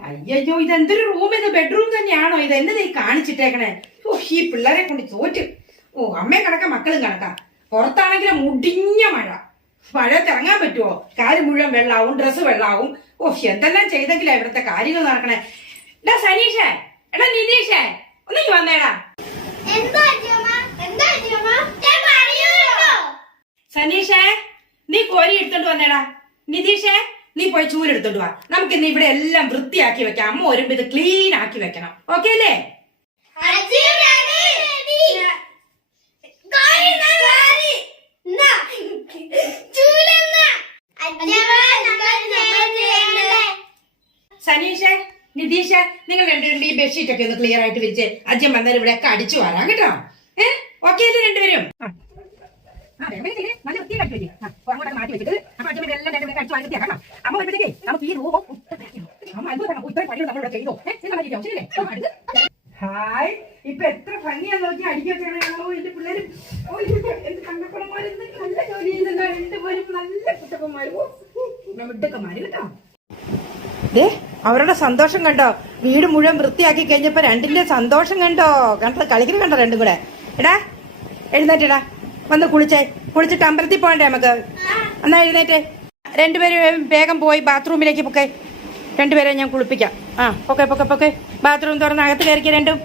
അയ്യോ, ഇതെന്തൊരു റൂം? ഇത് ബെഡ്റൂം തന്നെയാണോ? ഇത് എന്ത് നീ കാണിച്ചിട്ടേക്കണേ? ഓ, ഈ പിള്ളേരെ കൊണ്ട് തോറ്റ്. ഓ, അമ്മയും കണക്കാ മക്കളും കണക്കാ. പുറത്താണെങ്കിലും മുടിഞ്ഞ മഴ. മഴയത്ത് ഇറങ്ങാൻ പറ്റുമോ? കാല് മുഴുവൻ വെള്ളാവും, ഡ്രസ്സ് വെള്ളാവും. ഓ, എന്തെല്ലാം ചെയ്തെങ്കിലാ ഇവിടുത്തെ കാര്യങ്ങൾ നടക്കണേ. എടാ സനീഷേ, എടാ നിതീഷേ, ഒന്നിങ്ങ് വന്നേടാ. സനീഷേ, നീ കോരി എടുത്തോണ്ട് വന്നേടാ. നിതീഷേ, നീ പോയി ചൂരെടുത്തോണ്ട് വാ. നമുക്ക് ഇന്ന് ഇവിടെ എല്ലാം വൃത്തിയാക്കി വെക്കാം. അമ്മ വരുമ്പോ ഇത് ക്ലീൻ ആക്കി വെക്കണം. ഓക്കെ അല്ലേ? സനീഷേ, നിതീഷേ, നിങ്ങൾ രണ്ടുപേരും ഈ ബെഡ്ഷീറ്റ് ഒക്കെ ഒന്ന് ക്ലിയർ ആയിട്ട് വെച്ച് അച്ഛൻ വന്നേരം ഇവിടെ ഒക്കെ അടിച്ചു വരാം കേട്ടോ. ഓക്കെ അല്ലേ രണ്ടുപേരും? നല്ല വൃത്തിയാക്കി വെക്കും. അങ്ങോട്ട് മാറ്റി വെച്ചിട്ട് അപ്പൊ അച്ഛൻ എല്ലാം രണ്ടുപേരും അടിച്ചു വാങ്ങിക്കാം കേട്ടോ. അമ്മ വരുമ്പോഴത്തേക്ക് നമുക്ക് ഈ റൂമോ അമ്മ അത്ഭുതം ഇത്രയും പണി നമ്മളോട് ചെയ്തോ. ശരിയല്ലേ? ഹായ്, ഇപ്പൊ എത്ര ഭംഗിയാ നോക്കി അടിക്കൊക്കെ എന്റെ പിള്ളേരും. ഓ, എന്ത് കണ്ണപ്പണന്മാര്, നല്ല ജോലി ചെയ്യുന്നുണ്ടോ രണ്ടുപേരും. നല്ല കുട്ടപ്പന്മാരും മിടുക്കന്മാര് കേട്ടോ. അവരുടെ സന്തോഷം കണ്ടോ? വീട് മുഴുവൻ വൃത്തിയാക്കി കഴിഞ്ഞപ്പോ രണ്ടിന്റെ സന്തോഷം കണ്ടോ? കണ്ടോ കളിക്കുന്ന കണ്ടോ രണ്ടും കൂടെ? എടാ എഴുന്നേറ്റടാ, വന്ന് കുളിച്ചിട്ട് അമ്പലത്തിൽ പോകണ്ടേ നമുക്ക്? എന്നാ എഴുന്നേറ്റ്. രണ്ടുപേരും വേഗം പോയി ബാത്റൂമിലേക്ക് പൊക്കെ. രണ്ടുപേരെ ഞാൻ കുളിപ്പിക്കാം. പൊക്കെ ബാത്റൂം തുറന്ന് അകത്ത് കയറിക്കുക രണ്ടും.